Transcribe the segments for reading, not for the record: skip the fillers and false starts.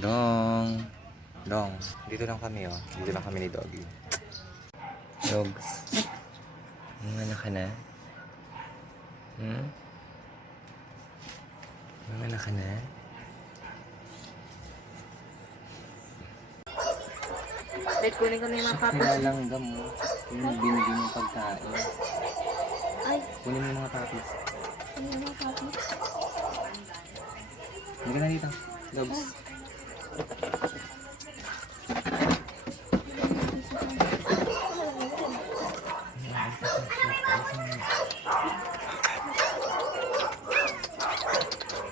Dong. Dong. Dito lang kami, oh. Dito lang kami ni Doggy. Dogs. Mga ka na? Mga ka na? Wait, kunin ko na yung mga papers. Nilalanggam mo. Yung binigay mong pagkain. Ay, Kunin mo yung mga papis. ano yung mga papers? Hindi ka na dito. Dogs.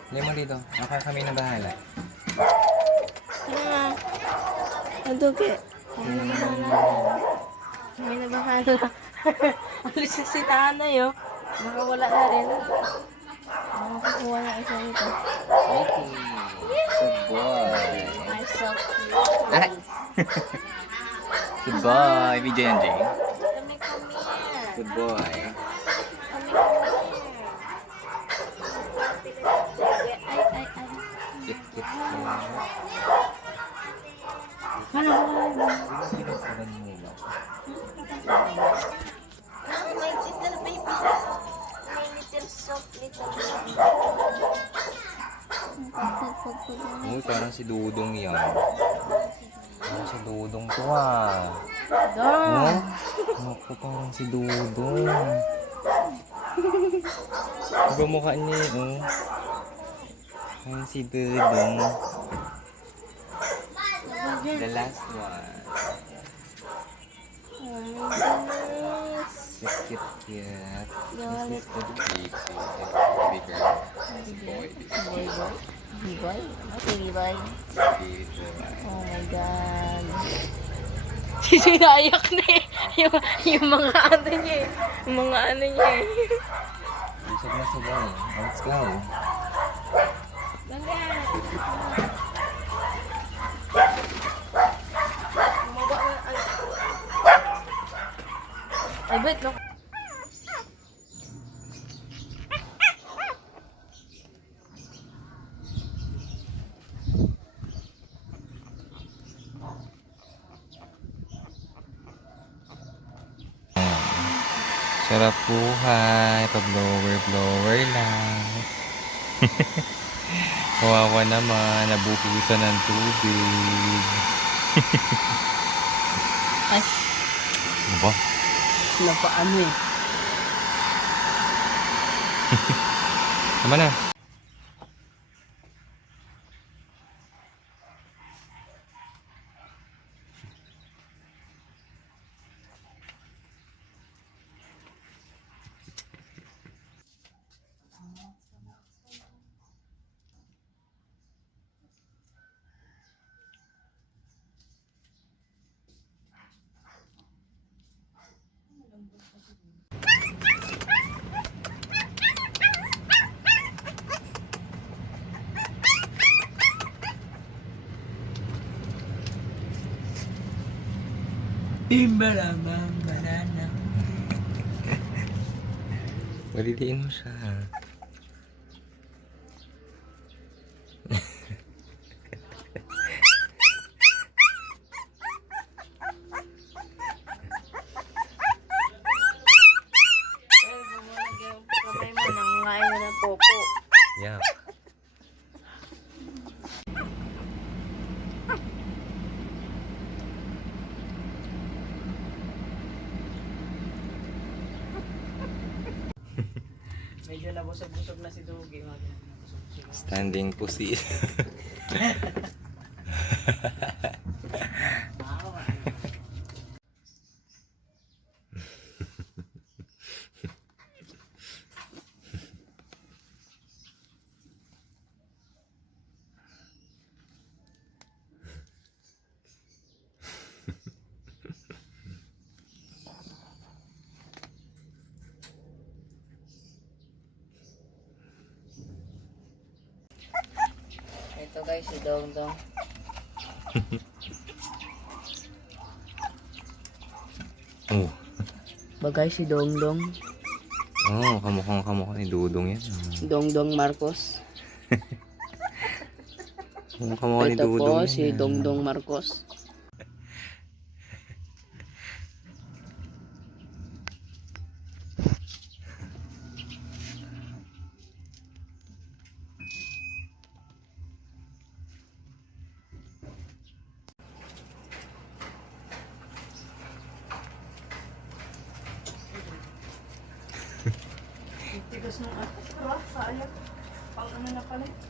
Hindi mo dito. Maka kami na bahala. Tara nga. Adugi. Kami na bahala. Kami na bahala. Alis na si Tanay, oh. Baka wala na rin. Makakuha na isa rito. Okay. Good boy. I'm so Ay! cute. Good boy, BJ and Jay. Kami, come here. Good boy. Kami, come here. Ay, ay, ay. Kit, kit, kit. Ano ba? Pinagkaban mo ba? My little baby. My little soft little baby. Uy, parang si Dudong yan. Parang si Dudong to ah. Dong! Naku, parang si Dudong. Iba mukha niya eh, oh. Parang si Dudong. The last one. Oh my goodness. Cute, cute, cute. Yeah, This is the baby. Bigger. Boy. Boy, boy. B-boy? Okay, boy. Baby. Oh my God. Sinayak na eh. Yung mga ano niya eh. Yung mga ano niya eh. Busog na sila eh. Let's go. Dali. Bumaba na. Ay, wait, no. Sarap buhay. Pa-blower-blower lang. Kawawa naman. Nabubusan ng tubig. Ay, Ano ba? napaano eh. Tama na. Timbalamang banana. Waliliin mo siya. Kamay mo, nangangain na ng popo. Yeah. Medyo nabusog-busog na si Dugi. Standing pussy. Ito guys, si Dong Dong. Oh. Bagay si Dong Dong. Oh, kamukha ni Dudong yan. Dong Dong Marcos. Ang kamukha ni Ito po Dudong yan, si ah. Dongdong Marcos. Tigas ng atas, sayang. Pang ano na pala.